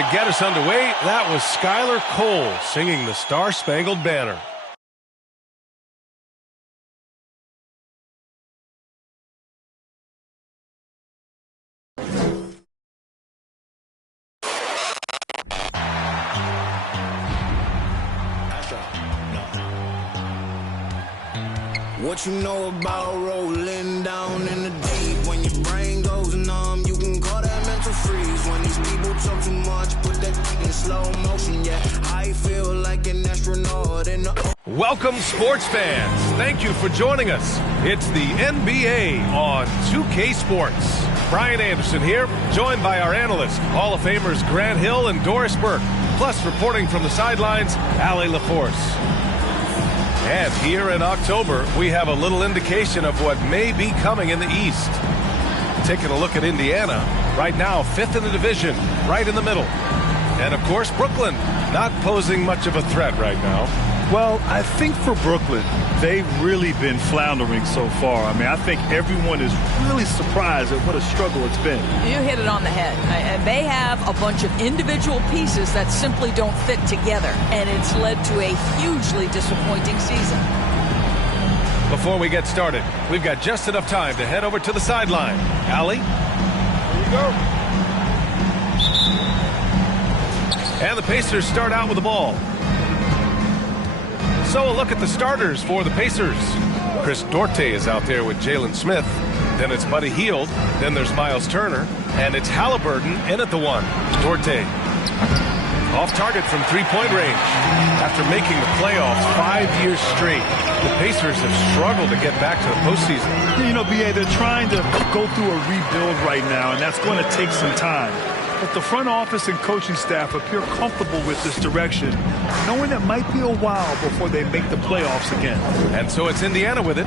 to get us underway, that was Skylar Cole singing the Star-Spangled Banner. What you know about rolling down in the deep? When your brain goes numb, you can call that mental freeze. When these people talk too much, put that in slow motion. Yeah, I feel like an astronaut in the... Welcome, sports fans. Thank you for joining us. It's the NBA on 2K Sports. Brian Anderson here, joined by our analysts, Hall of Famers Grant Hill and Doris Burke. Plus, reporting from the sidelines, Allie LaForce. And here in October, we have a little indication of what may be coming in the East. Taking a look at Indiana, right now 5th in the division, right in the middle. And of course, Brooklyn, not posing much of a threat right now. Well, I think for Brooklyn, they've really been floundering so far. I mean, I think everyone is really surprised at what a struggle it's been. You hit it on the head. And they have a bunch of individual pieces that simply don't fit together, and it's led to a hugely disappointing season. Before we get started, we've got just enough time to head over to the sideline. Allie? Here you go. And the Pacers start out with the ball. So a look at the starters for the Pacers. Chris Duarte is out there with Jalen Smith. Then it's Buddy Hield. Then there's Miles Turner. And it's Halliburton in at the one. Duarte off target from three-point range. After making the playoffs 5 years straight, the Pacers have struggled to get back to the postseason. You know, B.A., they're trying to go through a rebuild right now, and that's going to take some time. But the front office and coaching staff appear comfortable with this direction, knowing it might be a while before they make the playoffs again. And so it's Indiana with it,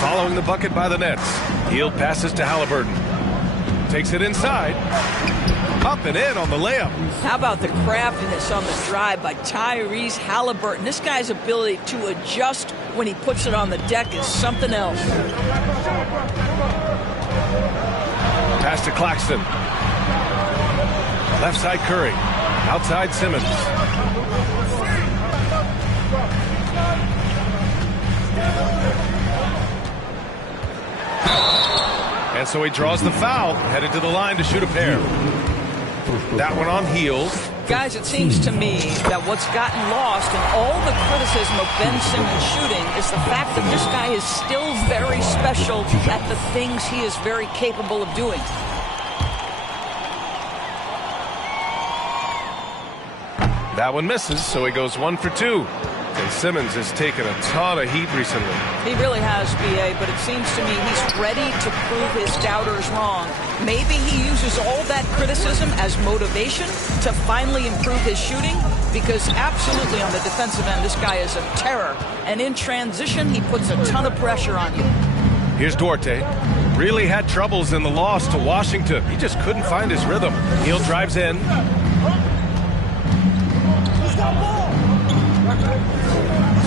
following the bucket by the Nets. Hield passes to Halliburton. Takes it inside. Up and in on the layup. How about the craftiness on the drive by Tyrese Halliburton? This guy's ability to adjust when he puts it on the deck is something else. Pass to Claxton. Left side Curry. Outside Simmons. And so he draws the foul, headed to the line to shoot a pair. That one on Hield. Guys, it seems to me that what's gotten lost in all the criticism of Ben Simmons shooting is the fact that this guy is still very special at the things he is very capable of doing. That one misses, so he goes 1 for 2. And Simmons has taken a ton of heat recently. He really has, B.A., but it seems to me he's ready to prove his doubters wrong. Maybe he uses all that criticism as motivation to finally improve his shooting, because absolutely on the defensive end, this guy is a terror. And in transition, he puts a ton of pressure on you. Here's Duarte. Really had troubles in the loss to Washington. He just couldn't find his rhythm. Hield drives in.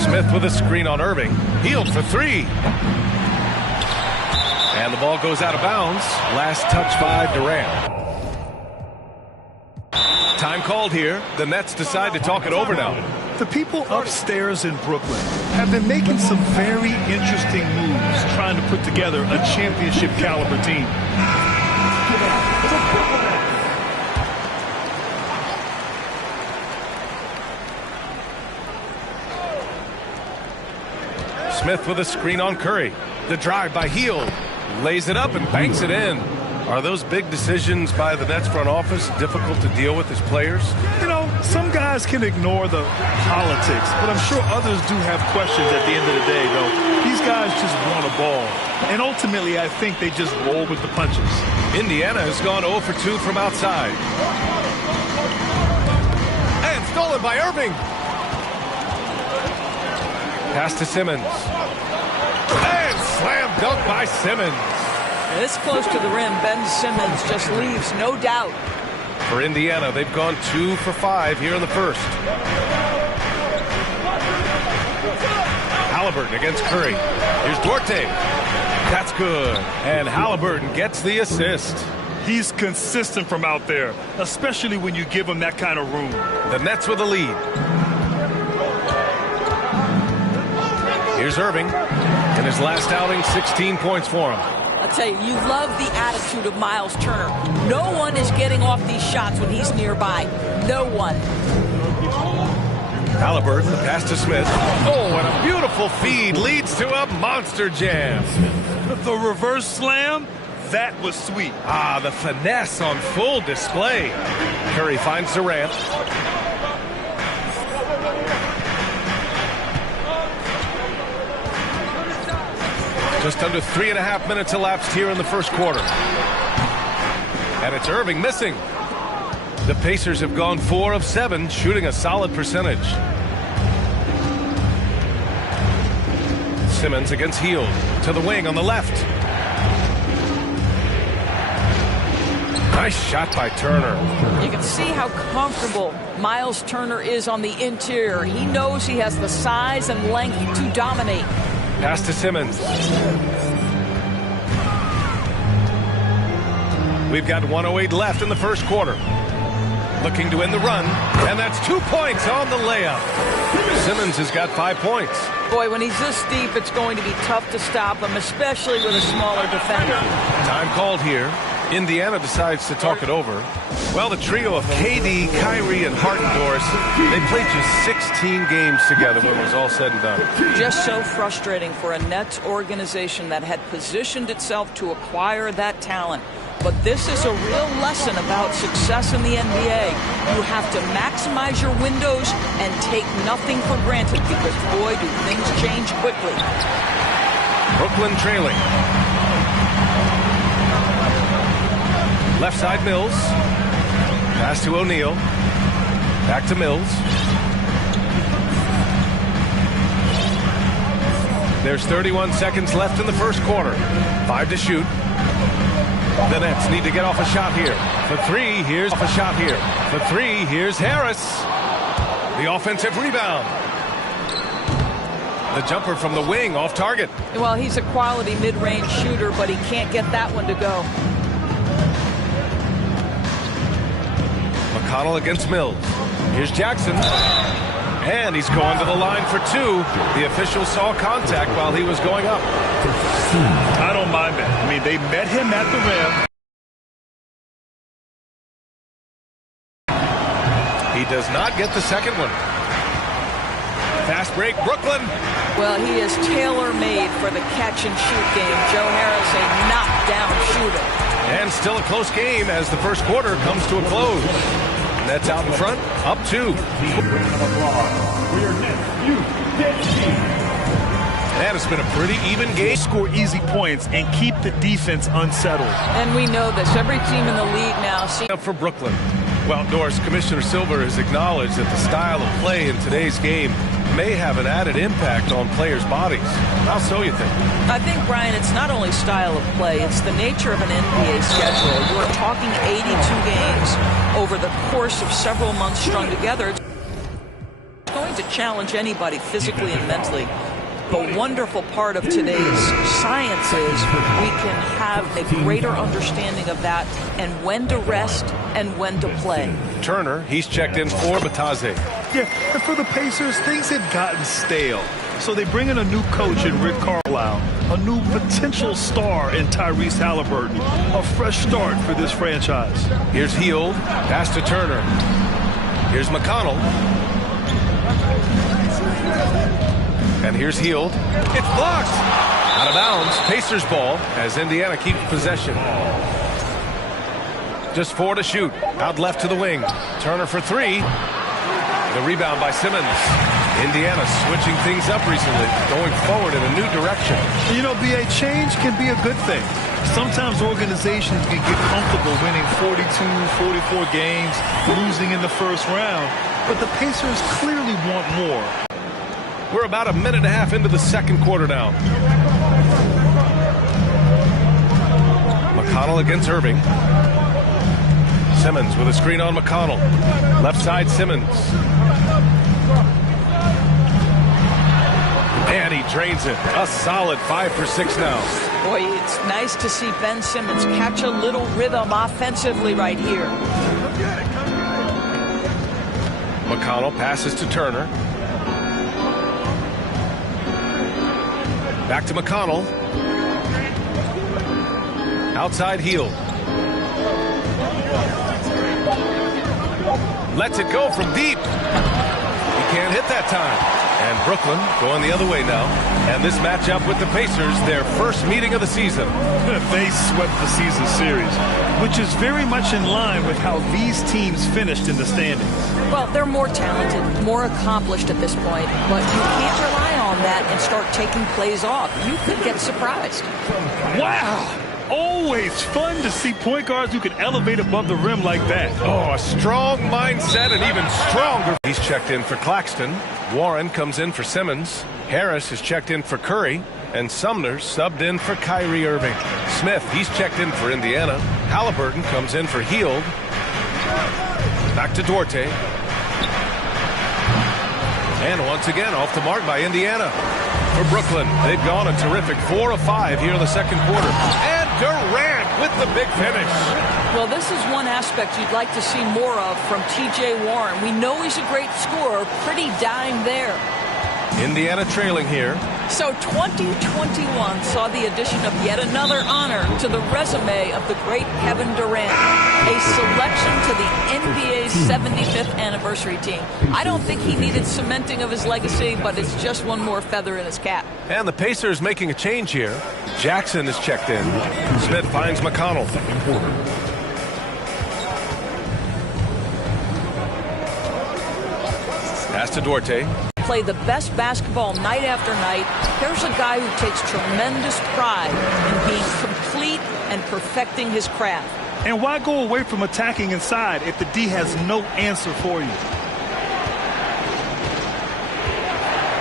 Smith with a screen on Irving. Hield for three. And the ball goes out of bounds. Last touch by Durant. Time called here. The Nets decide to talk it over now. The people upstairs in Brooklyn have been making some very interesting moves trying to put together a championship caliber team. Smith with a screen on Curry. The drive by Hield. Lays it up and banks it in. Are those big decisions by the Nets front office difficult to deal with as players? You know, some guys can ignore the politics, but I'm sure others do have questions at the end of the day, though. These guys just want a ball. And ultimately, I think they just roll with the punches. Indiana has gone 0 for 2 from outside. And stolen by Irving. Pass to Simmons. And slam dunk by Simmons. This close to the rim, Ben Simmons just leaves no doubt. For Indiana, they've gone 2 for 5 here in the first. Halliburton against Curry. Here's Duarte. That's good. And Halliburton gets the assist. He's consistent from out there, especially when you give him that kind of room. The Nets with the lead. Here's Irving. In his last outing, 16 points for him. I'll tell you, you love the attitude of Miles Turner. No one is getting off these shots when he's nearby. No one. Halliburton, the pass to Smith. Oh, and a beautiful feed leads to a monster jam. The reverse slam, that was sweet. Ah, the finesse on full display. Curry finds Durant. Just under 3.5 minutes elapsed here in the first quarter. And it's Irving missing. The Pacers have gone 4 of 7, shooting a solid percentage. Simmons against Hield. To the wing on the left. Nice shot by Turner. You can see how comfortable Miles Turner is on the interior. He knows he has the size and length to dominate. Pass to Simmons. We've got 1:08 left in the first quarter. Looking to end the run, and that's 2 points on the layup. Simmons has got 5 points. Boy, when he's this deep, it's going to be tough to stop him, especially with a smaller defender. Time called here. Indiana decides to talk it over. Well, the trio of KD, Kyrie, and Harden, Doris, they played just 16 games together when it was all said and done. Just so frustrating for a Nets organization that had positioned itself to acquire that talent. But this is a real lesson about success in the NBA. You have to maximize your windows and take nothing for granted because, boy, do things change quickly. Brooklyn trailing. Left side Mills. Pass to O'Neal. Back to Mills. There's 31 seconds left in the first quarter. 5 to shoot. The Nets need to get off a shot here. For 3, here's off a shot here. For 3, here's Harris. The offensive rebound. The jumper from the wing off target. Well, he's a quality mid-range shooter, but he can't get that one to go. McConnell against Mills. Here's Jackson. And he's going to the line for 2. The official saw contact while he was going up. I don't mind that. I mean, they met him at the rim. He does not get the second one. Fast break, Brooklyn. Well, he is tailor-made for the catch-and-shoot game. Joe Harris, a knockdown shooter. And still a close game as the first quarter comes to a close. Nets out in front, up 2. And it's been a pretty even game. Score easy points and keep the defense unsettled. And we know this. Every team in the league now seems up for Brooklyn. Well, Doris, Commissioner Silver has acknowledged that the style of play in today's game may have an added impact on players' bodies. How so, you think? I think, Brian, it's not only style of play, it's the nature of an NBA schedule. We're talking 82 games over the course of several months strung together. It's going to challenge anybody physically and mentally. The wonderful part of today's science is we can have a greater understanding of that and when to rest and when to play. Turner, he's checked in for Batadze. Yeah, and for the Pacers, things had gotten stale. So they bring in a new coach in Rick Carlisle, a new potential star in Tyrese Halliburton, a fresh start for this franchise. Here's Hield, pass to Turner. Here's McConnell. And here's Hield. It's blocked. Out of bounds. Pacers ball as Indiana keeps possession. Just 4 to shoot. Out left to the wing. Turner for 3. The rebound by Simmons. Indiana switching things up recently, going forward in a new direction. You know, BA, change can be a good thing. Sometimes organizations can get comfortable winning 42, 44 games, losing in the first round. But the Pacers clearly want more. We're about a minute and a half into the second quarter now. McConnell against Irving. Simmons with a screen on McConnell. Left side Simmons. And he drains it. A solid 5 for 6 now. Boy, it's nice to see Ben Simmons catch a little rhythm offensively right here. McConnell passes to Turner. Back to McConnell. Outside heel. Lets it go from deep. He can't hit that time. And Brooklyn going the other way now. And this matchup with the Pacers, their first meeting of the season. They swept the season series, which is very much in line with how these teams finished in the standings. Well, they're more talented, more accomplished at this point, but you can't rely on that and start taking plays off. You could get surprised. Wow! Always fun to see point guards who can elevate above the rim like that. Oh, a strong mindset and even stronger. He's checked in for Claxton. Warren comes in for Simmons. Harris is checked in for Curry. And Sumner subbed in for Kyrie Irving. Smith, he's checked in for Indiana. Halliburton comes in for Hield. Back to Duarte. And once again, off the mark by Indiana. For Brooklyn, they've gone a terrific 4 of 5 here in the second quarter. And Durant with the big finish. Well, this is one aspect you'd like to see more of from T.J. Warren. We know he's a great scorer, pretty dime there. Indiana trailing here. So 2021 saw the addition of yet another honor to the resume of the great Kevin Durant. A selection to the NBA's 75th anniversary team. I don't think he needed cementing of his legacy, but it's just one more feather in his cap. And the Pacers making a change here. Jackson is checked in. Smith finds McConnell. Pass to Duarte. Play the best basketball night after night. Here's a guy who takes tremendous pride in being complete and perfecting his craft. And why go away from attacking inside if the D has no answer for you?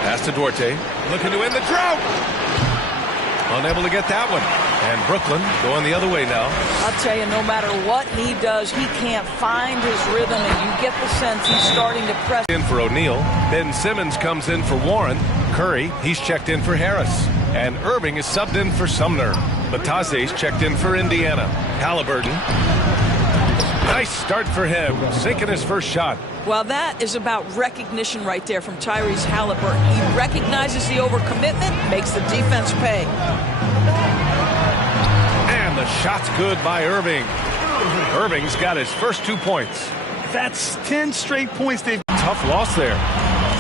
Pass to Duarte. Looking to end the drought. Unable to get that one. And Brooklyn going the other way now. I'll tell you, no matter what he does, he can't find his rhythm, and you get the sense he's starting to press. In for O'Neal. Ben Simmons comes in for Warren. Curry, he's checked in for Harris. And Irving is subbed in for Sumner. Batase's checked in for Indiana. Halliburton. Nice start for him, sinking his first shot. Well, that is about recognition right there from Tyrese Halliburton. He recognizes the overcommitment, makes the defense pay. And the shot's good by Irving. Irving's got his first 2 points. That's 10 straight points. Tough loss there.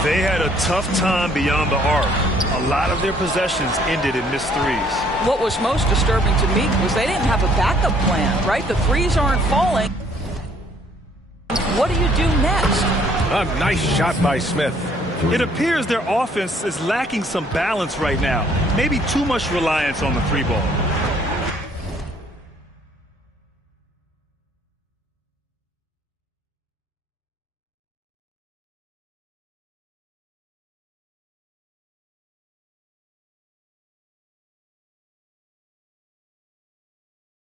They had a tough time beyond the arc. A lot of their possessions ended in missed threes. What was most disturbing to me was they didn't have a backup plan, right? The threes aren't falling. What do you do next? A nice shot by Smith. It appears their offense is lacking some balance right now. Maybe too much reliance on the 3 ball.